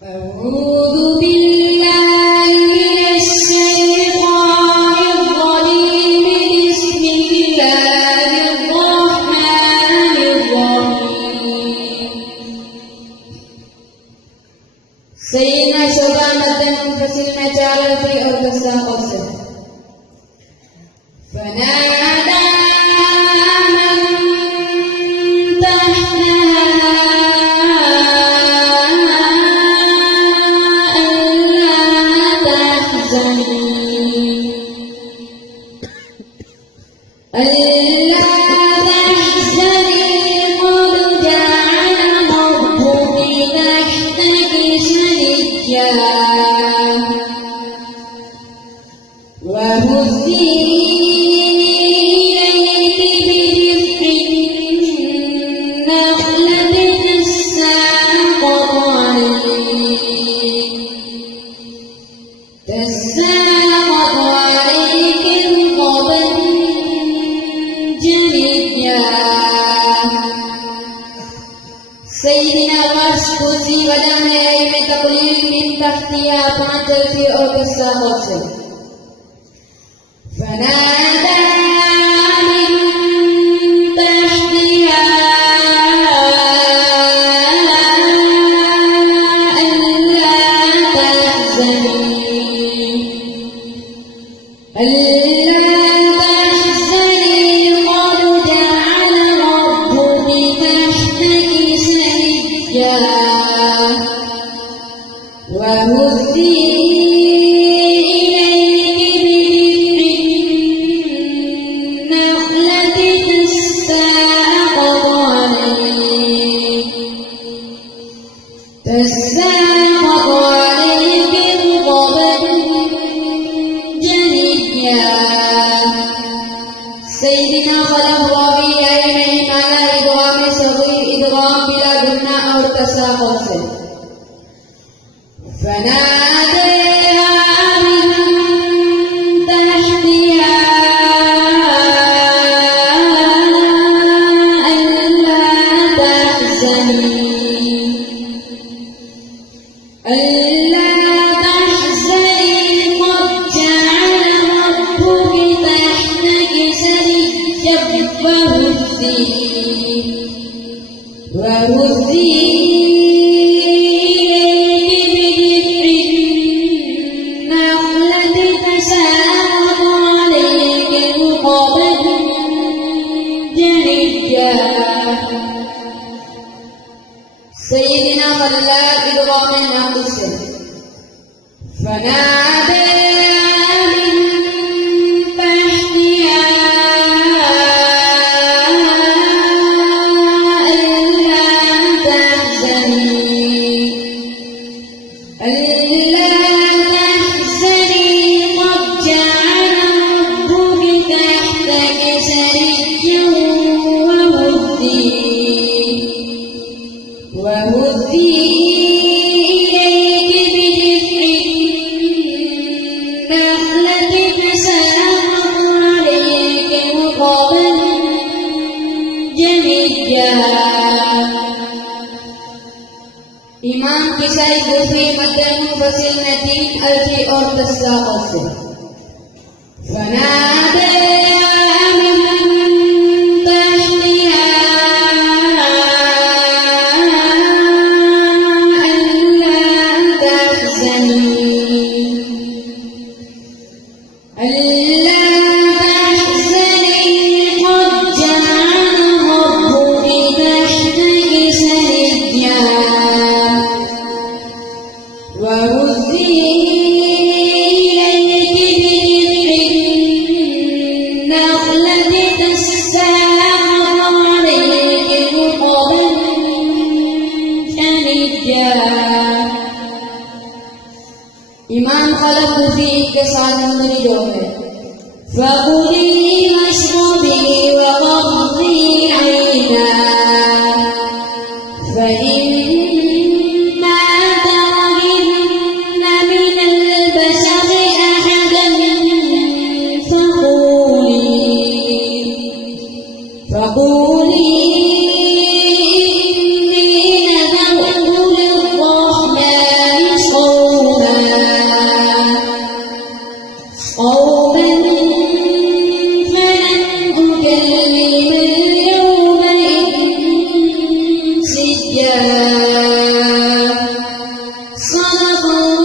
أعوذ بالله من الشيطان الرجيم. بسم الله الرحمن الرحيم. سيدنا شعبان مدن منفصل में 4 अरफी और 10 साकों से فنادى ألا تحزني قد جعل ربك تحتك سريا وهزي إليك بجذع النخلة تساقط عليك رطبا جنيا. سيدنا वर्ष खुशी वजन है में तकलीफ min तख्तिया 5 अरफी और 10 साकों से فنادى من تحتها ألا تحزني قد جعل ربك تحتك سريا وهزي إليك بجذع النخلة تساقط عليك رطبا جنيا. سيدنا خلف راوي है में माला इदगाम में सगीर इदगाम बिला गुन्ना और तसाक़ुल से فناديها من تحتها ألا تحزني قد جعل ربك تحتك سريا وهزي إليك بجذع النخلة تساقط عليك رطبا جنيا. سيدنا خلال إدغام الناقص فنادى من تحتها ألا تحزني قد جعل ربك تحتك سريا وهزي إليك بجذع النخلة تساقط عليك رطبا جنيا. इमाम किसाई गुफी मदन मुफस्सिल में 3 अरफी और 10 साकों से فناديها من تحتها ألا تحزني قد جعل ربك تحتك سريا وهزي إليك بجذع النخلة تساقط عليك رطبا جنيا. इमाम खलफ खुशी के साथ नंबरी जो है فكلي واشربي وقضي عينا فإما ترين من البشر أحدا فقولي إني نذرت للرحمن صدق